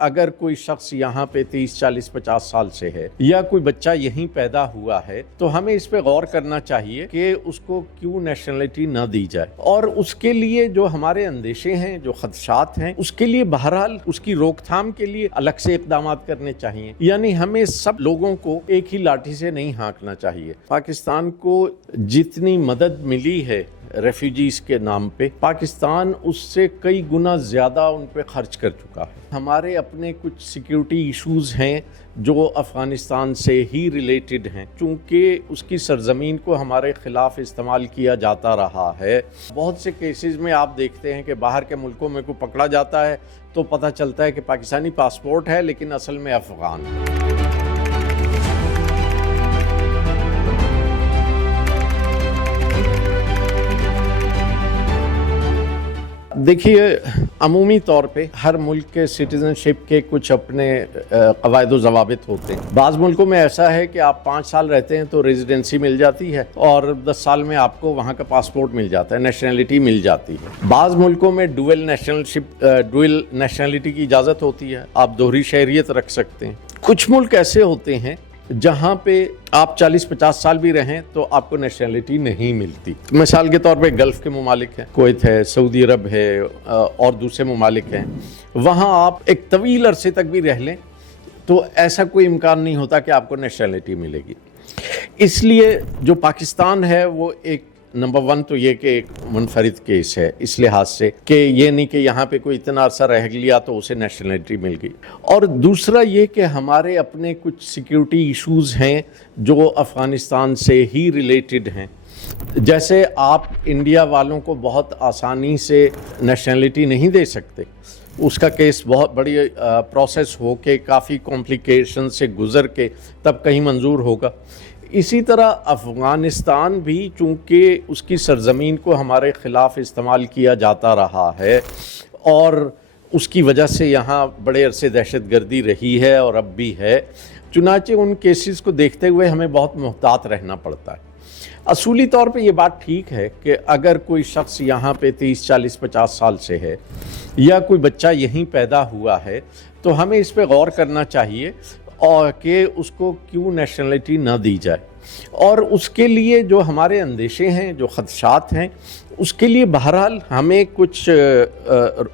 اگر کوئی شخص یہاں پہ 30 40 50 سال سے ہے یا کوئی بچہ یہیں پیدا ہوا ہے تو ہمیں اس پہ غور کرنا چاہیے کہ اس کو کیوں نیشنلٹی نہ دی جائے، اور اس کے لیے جو ہمارے اندیشے ہیں، جو خدشات ہیں، اس کے لیے بہرحال اس کی روک تھام کے لیے الگ سے اقدامات کرنے چاہیے۔ یعنی ہمیں سب لوگوں کو ایک ہی لاٹھی سے نہیں ہانکنا چاہیے۔ پاکستان کو جتنی مدد ملی ہے ریفیوجیز کے نام پہ، پاکستان اس سے کئی گنا زیادہ ان پہ خرچ کر چکا ہے۔ ہمارے اپنے کچھ سیکیورٹی ایشوز ہیں جو افغانستان سے ہی ریلیٹڈ ہیں، چونکہ اس کی سرزمین کو ہمارے خلاف استعمال کیا جاتا رہا ہے۔ بہت سے کیسز میں آپ دیکھتے ہیں کہ باہر کے ملکوں میں کوئی پکڑا جاتا ہے تو پتہ چلتا ہے کہ پاکستانی پاسپورٹ ہے لیکن اصل میں افغان ہے۔ دیکھیے، عمومی طور پہ ہر ملک کے سٹیزن شپ کے کچھ اپنے قواعد و ضوابط ہوتے ہیں۔ بعض ملکوں میں ایسا ہے کہ آپ 5 سال رہتے ہیں تو ریزیڈنسی مل جاتی ہے اور 10 سال میں آپ کو وہاں کا پاسپورٹ مل جاتا ہے، نیشنلٹی مل جاتی ہے۔ بعض ملکوں میں ڈوئل نیشنلٹی کی اجازت ہوتی ہے، آپ دوہری شہریت رکھ سکتے ہیں۔ کچھ ملک ایسے ہوتے ہیں جہاں پہ آپ 40-50 سال بھی رہیں تو آپ کو نیشنلٹی نہیں ملتی۔ مثال کے طور پہ گلف کے ممالک ہیں، کویت ہے، سعودی عرب ہے اور دوسرے ممالک ہیں، وہاں آپ ایک طویل عرصے تک بھی رہ لیں تو ایسا کوئی امکان نہیں ہوتا کہ آپ کو نیشنلٹی ملے گی۔ اس لیے جو پاکستان ہے وہ ایک نمبر 1 تو یہ کہ ایک منفرد کیس ہے اس لحاظ سے کہ یہ نہیں کہ یہاں پہ کوئی اتنا عرصہ رہ لیا تو اسے نیشنلٹی مل گئی، اور دوسرا یہ کہ ہمارے اپنے کچھ سیکیورٹی ایشوز ہیں جو افغانستان سے ہی ریلیٹڈ ہیں۔ جیسے آپ انڈیا والوں کو بہت آسانی سے نیشنلٹی نہیں دے سکتے، اس کا کیس بہت بڑی پروسیس ہو کے کافی کمپلیکیشن سے گزر کے تب کہیں منظور ہوگا۔ اسی طرح افغانستان بھی چونکہ اس کی سرزمین کو ہمارے خلاف استعمال کیا جاتا رہا ہے اور اس کی وجہ سے یہاں بڑے عرصے دہشت گردی رہی ہے اور اب بھی ہے، چنانچہ ان کیسز کو دیکھتے ہوئے ہمیں بہت محتاط رہنا پڑتا ہے۔ اصولی طور پہ یہ بات ٹھیک ہے کہ اگر کوئی شخص یہاں پہ 30 40 50 سال سے ہے یا کوئی بچہ یہیں پیدا ہوا ہے تو ہمیں اس پہ غور کرنا چاہیے اور کہ اس کو کیوں نیشنلٹی نہ دی جائے، اور اس کے لیے جو ہمارے اندیشے ہیں، جو خدشات ہیں، اس کے لیے بہرحال ہمیں کچھ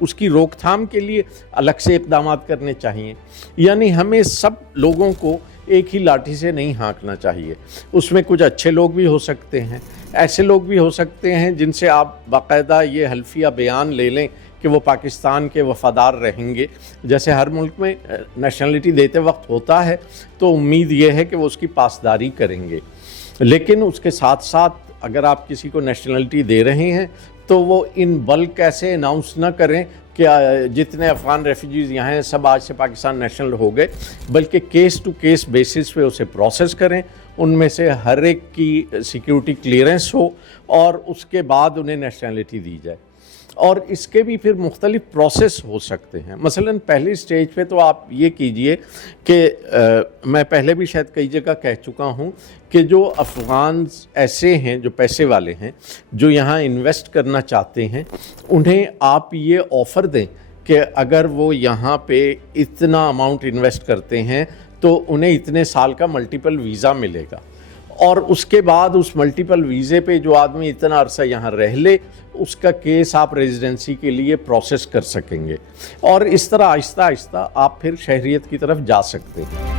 اس کی روک تھام کے لیے الگ سے اقدامات کرنے چاہیے۔ یعنی ہمیں سب لوگوں کو ایک ہی لاٹھی سے نہیں ہانکنا چاہیے۔ اس میں کچھ اچھے لوگ بھی ہو سکتے ہیں، ایسے لوگ بھی ہو سکتے ہیں جن سے آپ باقاعدہ یہ حلفیہ بیان لے لیں کہ وہ پاکستان کے وفادار رہیں گے، جیسے ہر ملک میں نیشنلٹی دیتے وقت ہوتا ہے، تو امید یہ ہے کہ وہ اس کی پاسداری کریں گے۔ لیکن اس کے ساتھ ساتھ اگر آپ کسی کو نیشنلٹی دے رہے ہیں تو وہ ان بلک ایسے اناؤنس نہ کریں کہ جتنے افغان ریفیوجیز یہاں ہیں سب آج سے پاکستان نیشنل ہو گئے، بلکہ کیس ٹو کیس بیسس پہ اسے پروسیس کریں، ان میں سے ہر ایک کی سیکیورٹی کلیئرنس ہو اور اس کے بعد انہیں نیشنلٹی دی جائے۔ اور اس کے بھی پھر مختلف پروسیس ہو سکتے ہیں۔ مثلا پہلی سٹیج پہ تو آپ یہ کیجئے کہ میں پہلے بھی شاید کئی جگہ کہہ چکا ہوں کہ جو افغان ایسے ہیں جو پیسے والے ہیں، جو یہاں انویسٹ کرنا چاہتے ہیں، انہیں آپ یہ آفر دیں کہ اگر وہ یہاں پہ اتنا اماؤنٹ انویسٹ کرتے ہیں تو انہیں اتنے سال کا ملٹیپل ویزا ملے گا، اور اس کے بعد اس ملٹیپل ویزے پہ جو آدمی اتنا عرصہ یہاں رہ لے اس کا کیس آپ ریزیڈنسی کے لیے پروسیس کر سکیں گے، اور اس طرح آہستہ آہستہ آپ پھر شہریت کی طرف جا سکتے ہیں۔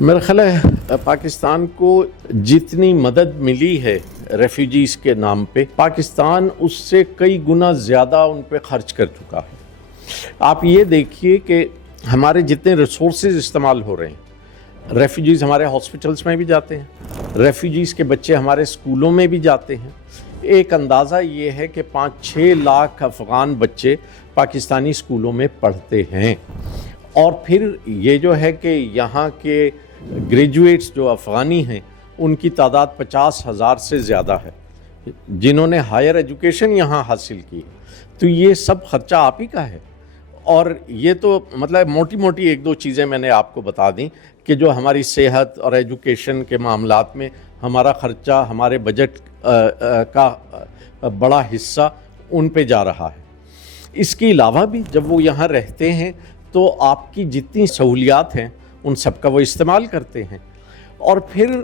میرا خیال ہے پاکستان کو جتنی مدد ملی ہے ریفیوجیز کے نام پہ، پاکستان اس سے کئی گنا زیادہ ان پہ خرچ کر چکا ہے۔ آپ یہ دیکھیے کہ ہمارے جتنے ریسورسز استعمال ہو رہے ہیں، ریفیوجیز ہمارے ہاسپٹلس میں بھی جاتے ہیں، ریفیوجیز کے بچے ہمارے اسکولوں میں بھی جاتے ہیں۔ ایک اندازہ یہ ہے کہ 5-6 لاکھ افغان بچے پاکستانی اسکولوں میں پڑھتے ہیں، اور پھر یہ جو ہے کہ یہاں کے گریجویٹس جو افغانی ہیں ان کی تعداد 50,000 سے زیادہ ہے جنہوں نے ہائر ایجوکیشن یہاں حاصل کی، تو یہ سب خرچہ آپ ہی کا ہے۔ اور یہ تو مطلب موٹی موٹی 1-2 چیزیں میں نے آپ کو بتا دیں کہ جو ہماری صحت اور ایجوکیشن کے معاملات میں ہمارا خرچہ، ہمارے بجٹ کا بڑا حصہ ان پہ جا رہا ہے۔ اس کے علاوہ بھی جب وہ یہاں رہتے ہیں تو آپ کی جتنی سہولیات ہیں ان سب کا وہ استعمال کرتے ہیں، اور پھر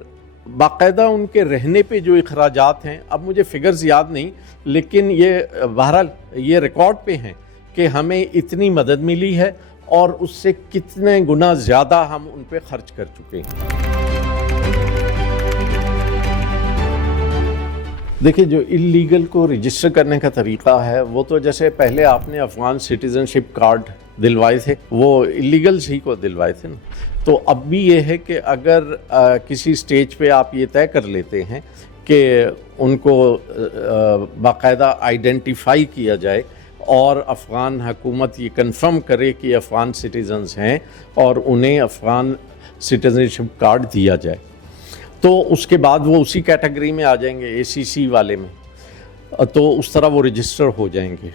باقاعدہ ان کے رہنے پہ جو اخراجات ہیں، اب مجھے فگرز یاد نہیں، لیکن یہ بہرحال یہ ریکارڈ پہ ہیں کہ ہمیں اتنی مدد ملی ہے اور اس سے کتنے گنا زیادہ ہم ان پہ خرچ کر چکے ہیں۔ دیکھیں، جو اللیگل کو رجسٹر کرنے کا طریقہ ہے وہ تو جیسے پہلے آپ نے افغان سٹیزن شپ کارڈ دلوائے تھے، وہ اللیگلز ہی کو دلوائے تھے نا، تو اب بھی یہ ہے کہ اگر کسی سٹیج پہ آپ یہ طے کر لیتے ہیں کہ ان کو باقاعدہ آئیڈینٹیفائی کیا جائے اور افغان حکومت یہ کنفرم کرے کہ افغان سٹیزنز ہیں اور انہیں افغان سٹیزن شپ کارڈ دیا جائے، تو اس کے بعد وہ اسی کیٹیگری میں آ جائیں گے، ACC والے میں، تو اس طرح وہ رجسٹر ہو جائیں گے۔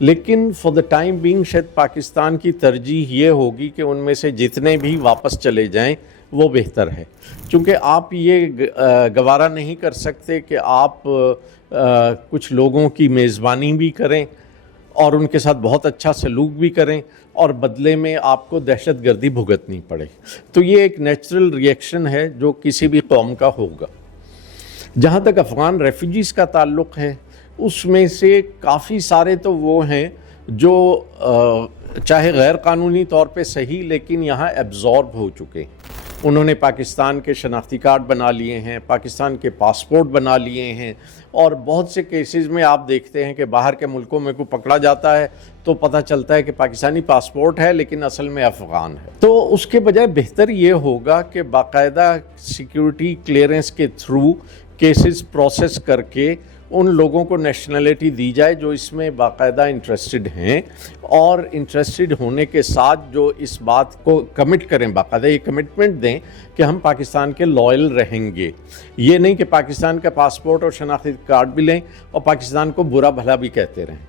لیکن فار دا ٹائم بینگ شاید پاکستان کی ترجیح یہ ہوگی کہ ان میں سے جتنے بھی واپس چلے جائیں وہ بہتر ہے، چونکہ آپ یہ گوارا نہیں کر سکتے کہ آپ کچھ لوگوں کی میزبانی بھی کریں اور ان کے ساتھ بہت اچھا سلوک بھی کریں اور بدلے میں آپ کو دہشت گردی بھگتنی پڑے۔ تو یہ ایک نیچرل ری ایکشن ہے جو کسی بھی قوم کا ہوگا۔ جہاں تک افغان ریفیوجیز کا تعلق ہے، اس میں سے کافی سارے تو وہ ہیں جو چاہے غیر قانونی طور پہ صحیح لیکن یہاں ایبزارب ہو چکے ہیں، انہوں نے پاکستان کے شناختی کارڈ بنا لیے ہیں، پاکستان کے پاسپورٹ بنا لیے ہیں، اور بہت سے کیسز میں آپ دیکھتے ہیں کہ باہر کے ملکوں میں کوئی پکڑا جاتا ہے تو پتہ چلتا ہے کہ پاکستانی پاسپورٹ ہے لیکن اصل میں افغان ہے۔ تو اس کے بجائے بہتر یہ ہوگا کہ باقاعدہ سیکیورٹی کلیئرنس کے تھرو کیسز پروسیس کر کے ان لوگوں کو نیشنلٹی دی جائے جو اس میں باقاعدہ انٹرسٹڈ ہیں، اور انٹرسٹڈ ہونے کے ساتھ جو اس بات کو کمٹ کریں، باقاعدہ یہ کمٹمنٹ دیں کہ ہم پاکستان کے لائل رہیں گے۔ یہ نہیں کہ پاکستان کا پاسپورٹ اور شناختی کارڈ بھی لیں اور پاکستان کو برا بھلا بھی کہتے رہیں،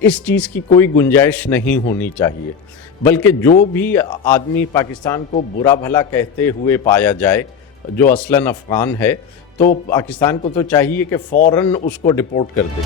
اس چیز کی کوئی گنجائش نہیں ہونی چاہیے، بلکہ جو بھی آدمی پاکستان کو برا بھلا کہتے ہوئے پایا جائے جو اصلاً افغان ہے، تو پاکستان کو تو چاہیے کہ فوراً اس کو ڈپورٹ کر دے۔